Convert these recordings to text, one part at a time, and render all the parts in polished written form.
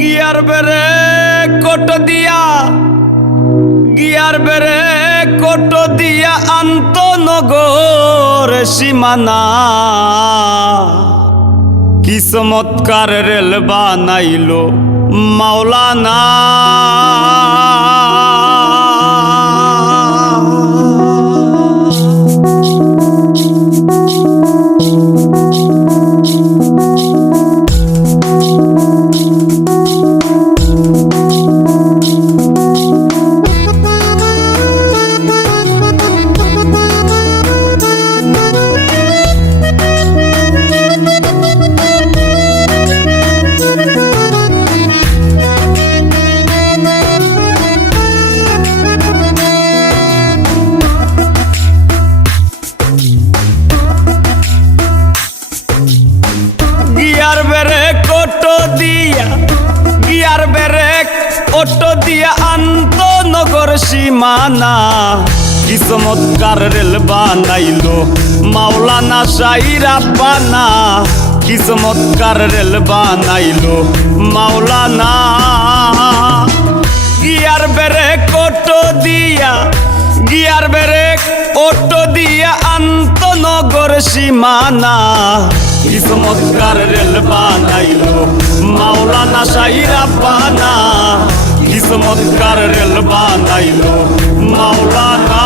Gear বেরে কোটো দিয়া gear বেরে কোটো দিয়া আন্তনগর সীমানা কি চমৎকার রেল বানাইলো মাওলানা। গিয়ার বেরে অটো দিয়া আন্তনগর সীমানা কি চমৎকার রেল বানাইলো মাওলানা শাহির আব্বানা। কি চমৎকার রেল বানাইলো মাওলানা। গিয়ার বেরে কোটো দিয়া গিয়ার বেরে অটো দিয়া আন্তনগর সীমানা কি চমৎকার রেল বানাইলো মাওলানা শাহির আব্বানা। কি চমৎকার রেল বানাইলো মাওলানা।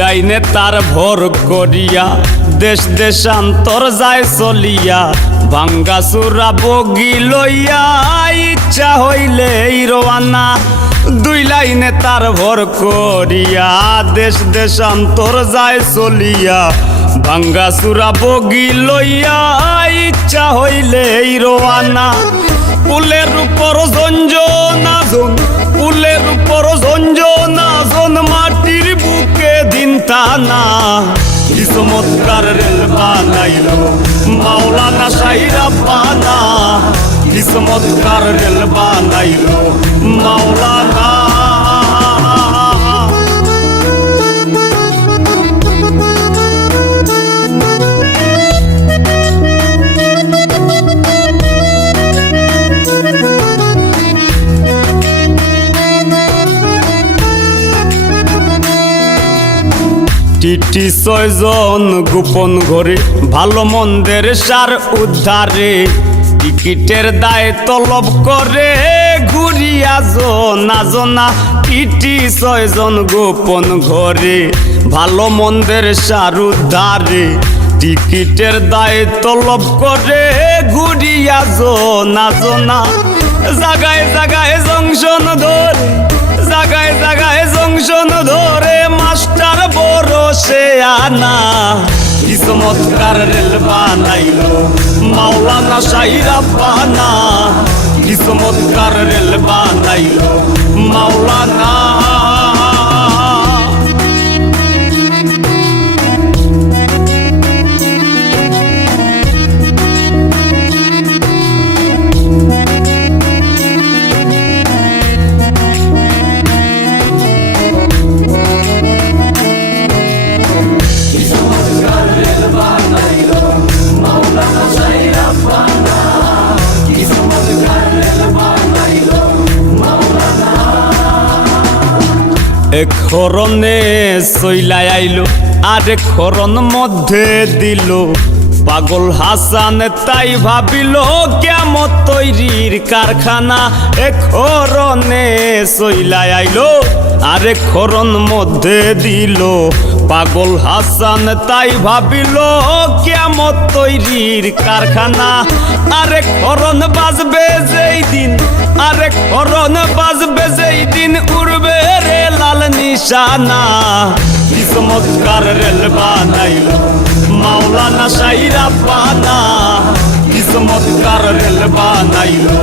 লাইনে তার ভর করিয়া দেশ দেশান্তর যায় চলিয়া ভাঙ্গা চূড়া বগি লইয়া ইচ্ছা হইলে রওয়ানা। দুই লাইনে তার ভর করিয়া দেশ দেশান্তর যায় চলিয়া ভাঙ্গা চূড়া বগি লইয়া ইচ্ছা হইলে রওয়ানা। পুলের উপর ঝঞ্ঝনা জন পুলের উপর ঝঞ্ঝনা জন মাটির বুকে দিন টানা কি চমৎকার রেল বানাইলো মাওলানা শাহির আব্বানা। কি চমৎকার রেল বানাইলো মাওলানা। টিটি ছয়জন গোপন ঘরে ভালো মন্দের সার উদ্ধারে টিকিটের দায় তলব করে ঘুরিয়া জনা জনা। টিটি ছয়জন গোপন ঘরে ভালো মন্দের সার উদ্ধারে টিকিটের দায় তলব করে ঘুরিয়া জনা জনা। জাগায় জাগায় জংশন ধরে জাগায় জাগায় জংশন ধরে মাস্টার বড় সে আনা কি চমৎকার রেল বানাইলো মাওলানা শাহির আব্বানা। কি চমৎকার রেল বানাইলো মাওলানা। এক হরণে চইলাই আইলো আরেক হরণ মধ্যে দিল পাগল হাসান তাই ভাবিল কিয়ামত তৈরির কারখানা। এক হরণে চইলাই আইলো আরেক হরণ মধ্যে দিল পাগল হাসান তাই ভাবিল কিয়ামত তৈরির কারখানা। আরেক হরণ বাজবে যেই দিন আরেক হরণ বাজবে যেই দিন উড়বে রে লাল নিশানা। কি চমৎকার রেল বানাইলো মাওলানা শাহির আব্বানা। কি চমৎকার রেল বানাইলো